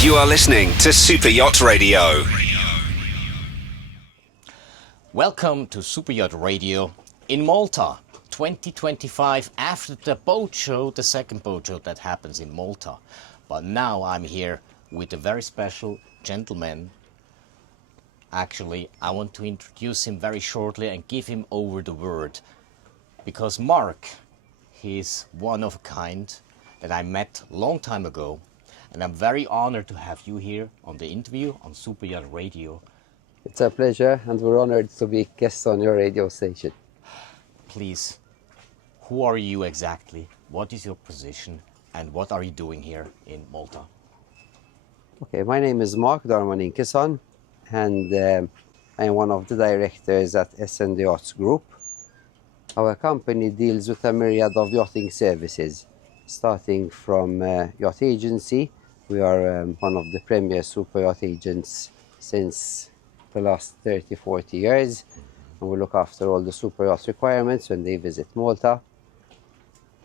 You are listening to Super Yacht Radio. Welcome to Super Yacht Radio in Malta 2025, after the boat show, the second boat show that happens in Malta. But now I'm here with a very special gentleman. Actually, I want to introduce him very shortly and give him over the word. Because Mark, he's one of a kind that I met a long time ago. And I'm very honored to have you here on the interview on Super Yacht Radio. It's a pleasure, and we're honored to be guests on your radio station. Please, who are you exactly? What is your position? And what are you doing here in Malta? Okay, my name is Mark Darmanin Kissaun, and I am one of the directors at SYR Yachts Group. Our company deals with a myriad of yachting services, starting from yacht agency. We are one of the premier super yacht agents since the last 30-40 years, and we look after all the super yacht requirements when they visit Malta.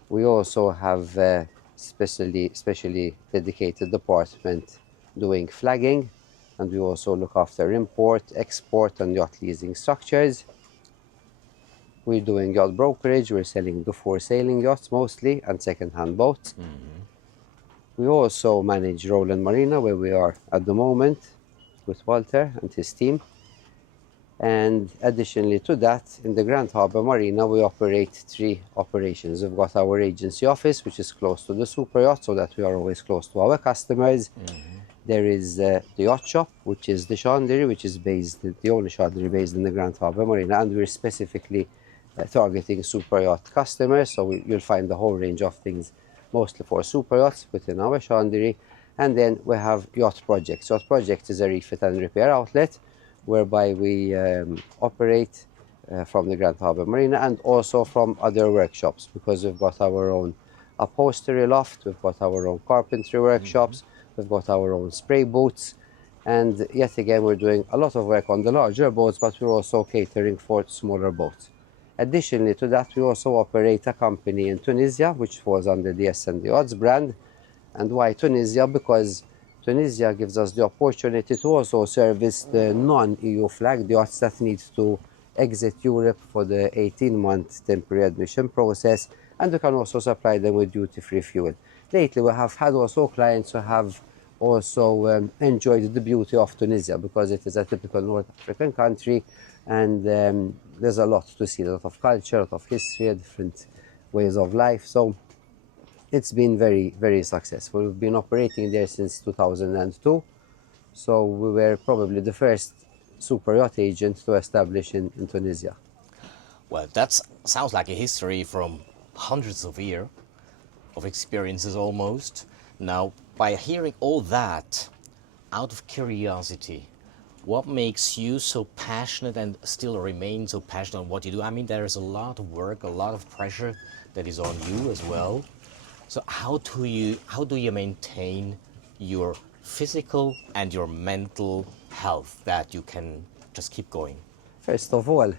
We also have a specially dedicated department doing flagging, and we also look after import, export and yacht leasing structures. We're doing yacht brokerage. We're selling the for sailing yachts mostly and second-hand boats. We also manage Roland Marina, where we are at the moment with Walter and his team. And additionally to that, in the Grand Harbour Marina, we operate 3 operations. We've got our agency office, which is close to the super yacht, so that we are always close to our customers. There is the yacht shop, which is the chandlery, which is the only chandlery based in the Grand Harbour Marina, and we're specifically targeting super yacht customers, so you'll find the whole range of things, mostly for super yachts within our chandlery. And then we have Yacht Projects. Yacht Projects is a refit and repair outlet, whereby we operate from the Grand Harbour Marina and also from other workshops, because we've got our own upholstery loft, we've got our own carpentry workshops, we've got our own spray booths, and yet again we're doing a lot of work on the larger boats, but we're also catering for smaller boats. Additionally to that, we also operate a company in Tunisia, which falls under the SYR Yachts brand. And why Tunisia? Because Tunisia gives us the opportunity to also service the non-EU flagged yachts that need to exit Europe for the 18-month temporary admission process, and we can also supply them with duty-free fuel. Lately we have had also clients who have also enjoyed the beauty of Tunisia, because it is a typical North African country, and there's a lot to see, a lot of culture, a lot of history, different ways of life. So it's been very, very successful. We've been operating there since 2002. So we were probably the first super yacht agent to establish in Tunisia. Well, that sounds like a history from hundreds of years of experiences almost. Now, by hearing all that, out of curiosity, what makes you so passionate and still remain so passionate on what you do? I mean, there is a lot of work, a lot of pressure that is on you as well. So how do you maintain your physical and your mental health that you can just keep going? First of all,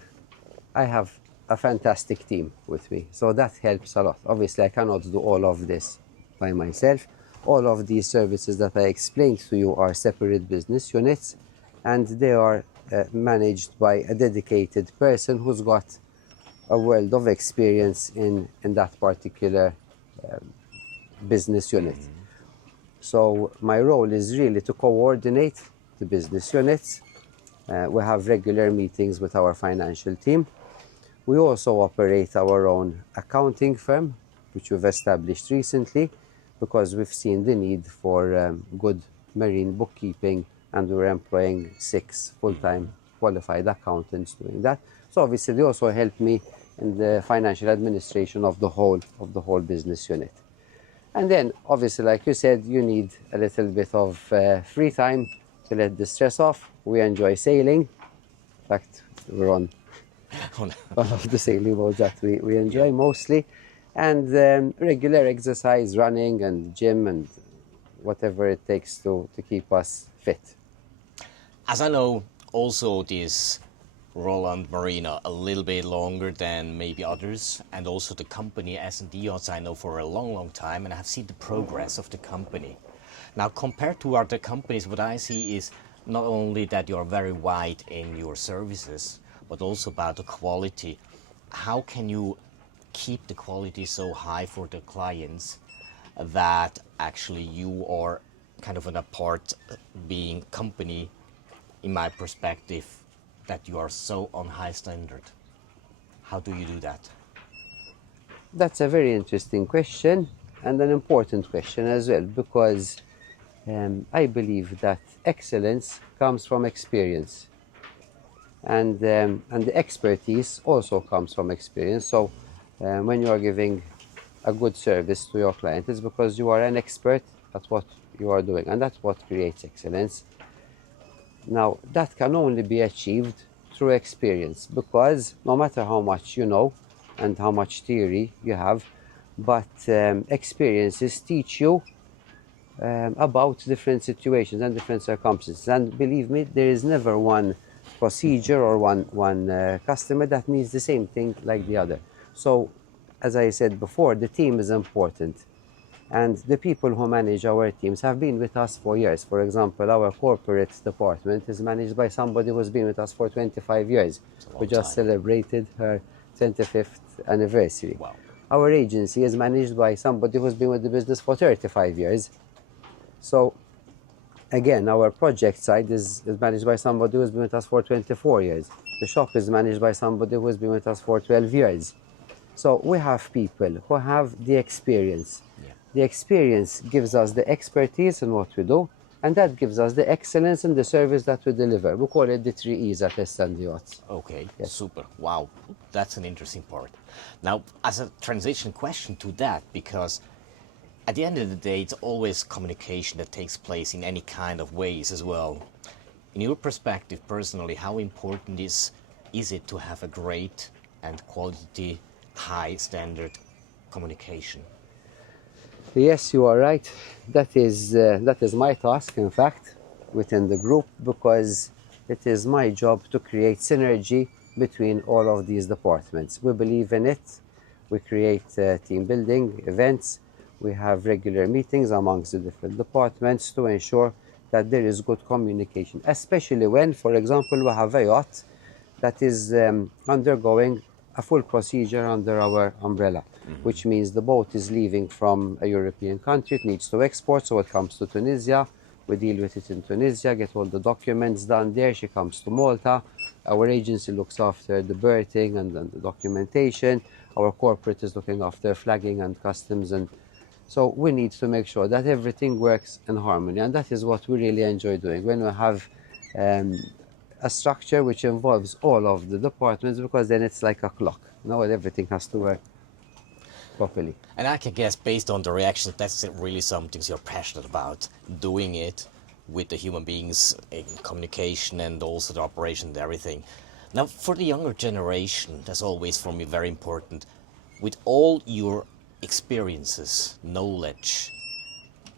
I have a fantastic team with me, so that helps a lot. Obviously, I cannot do all of this by myself. All of these services that I explained to you are separate business units, and they are managed by a dedicated person who's got a world of experience in that particular business unit. So my role is really to coordinate the business units. We have regular meetings with our financial team. We also operate our own accounting firm, which we've established recently, because we've seen the need for good marine bookkeeping, and we're employing 6 full-time qualified accountants doing that. So obviously they also help me in the financial administration of the whole business unit. And then obviously, like you said, you need a little bit of free time to let the stress off. We enjoy sailing. In fact, we're on one of the sailing boats that we enjoy mostly. And regular exercise, running and gym and whatever it takes to keep us fit. As I know, also this Roland Marina a little bit longer than maybe others, and also the company SYR Yachts I know for a long time, and I have seen the progress of the company. Now, compared to other companies, what I see is not only that you're very wide in your services, but also about the quality. How can you keep the quality so high for the clients that actually you are kind of an apart being company, in my perspective, that you are so on high standard? How do you do that? That's a very interesting question and an important question as well, because I believe that excellence comes from experience, and the expertise also comes from experience. So when you are giving a good service to your client, it's because you are an expert at what you are doing, and that's what creates excellence. Now, that can only be achieved through experience, because no matter how much you know and how much theory you have, but experiences teach you about different situations and different circumstances. And believe me, there is never one procedure or one customer that needs the same thing like the other. So, as I said before, the team is important. And the people who manage our teams have been with us for years. For example, our corporate department is managed by somebody who's been with us for 25 years, who just celebrated her 25th anniversary. Wow. Our agency is managed by somebody who's been with the business for 35 years. So, again, our project side is managed by somebody who's been with us for 24 years. The shop is managed by somebody who's been with us for 12 years. So we have people who have the experience. Yeah. The experience gives us the expertise in what we do, and that gives us the excellence in the service that we deliver. We call it the 3 E's at SYR Yachts. Okay, Yes. super. Wow, that's an interesting part. Now, as a transition question to that, because at the end of the day, it's always communication that takes place in any kind of ways as well. In your perspective, personally, how important is it to have a great and quality, high standard communication? Yes, you are right. That is my task, in fact, within the group, because it is my job to create synergy between all of these departments. We believe in it. We create team building events. We have regular meetings amongst the different departments to ensure that there is good communication, especially when, for example, we have a yacht that is undergoing a full procedure under our umbrella, which means the boat is leaving from a European country. It needs to export, so it comes to Tunisia. We deal with it in Tunisia, get all the documents done there. She comes to Malta. Our agency looks after the berthing and the documentation. Our corporate is looking after flagging and customs, and so we need to make sure that everything works in harmony, and that is what we really enjoy doing when we have a structure which involves all of the departments, because then it's like a clock. Everything has to work properly. And I can guess, based on the reactions, that's really something you're passionate about, doing it with the human beings in communication and also the operation and everything. Now, for the younger generation, that's always for me very important. With all your experiences, knowledge,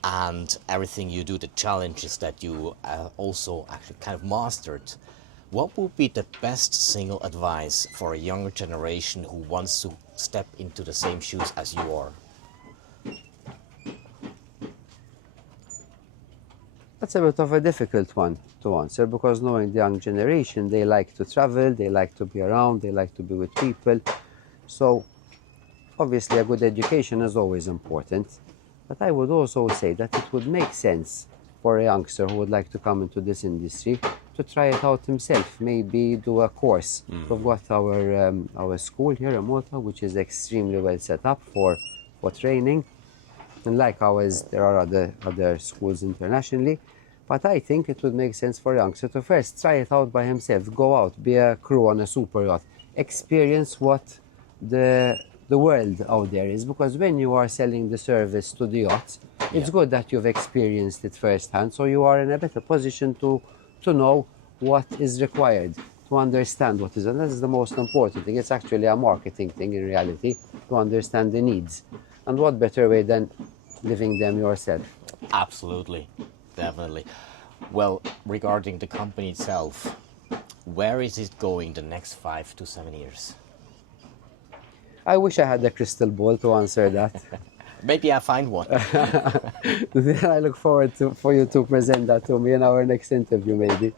and everything you do, the challenges that you also actually kind of mastered, what would be the best single advice for a younger generation who wants to step into the same shoes as you are? That's a bit of a difficult one to answer, because knowing the young generation, they like to travel, they like to be around, they like to be with people. So obviously a good education is always important. But I would also say that it would make sense for a youngster who would like to come into this industry to try it out himself, maybe do a course. We've got our school here in Malta, which is extremely well set up for training. And like ours, there are other schools internationally. But I think it would make sense for a youngster to first try it out by himself, go out, be a crew on a super yacht, experience what the world out there is, because when you are selling the service to the yachts, it's good that you've experienced it firsthand, so you are in a better position to know what is required, to understand what is, and that's the most important thing. It's actually a marketing thing in reality, to understand the needs, and what better way than living them yourself. Absolutely, definitely. Well, regarding the company itself, where is it going the next 5 to 7 years? I wish I had a crystal ball to answer that. Maybe I find one. Then I look forward for you to present that to me in our next interview, maybe.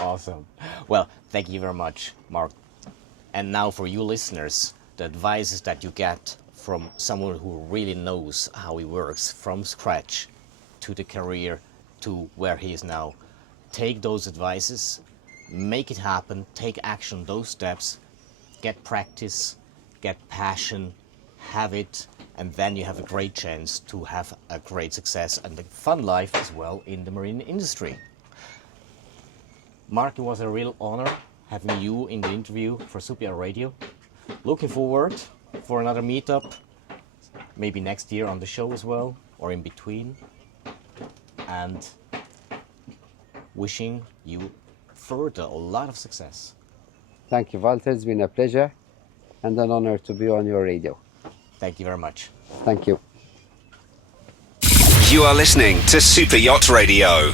Awesome. Well, thank you very much, Mark. And now for you listeners, the advices that you get from someone who really knows how he works from scratch to the career to where he is now. Take those advices, make it happen, take action, those steps, get practice, get passion, have it, and then you have a great chance to have a great success and a fun life as well in the marine industry. Mark, it was a real honor having you in the interview for SYR Radio. Looking forward for another meetup, maybe next year on the show as well, or in between. And wishing you further a lot of success. Thank you, Walter. It's been a pleasure and an honor to be on your radio. Thank you very much. Thank you. You are listening to Super Yacht Radio.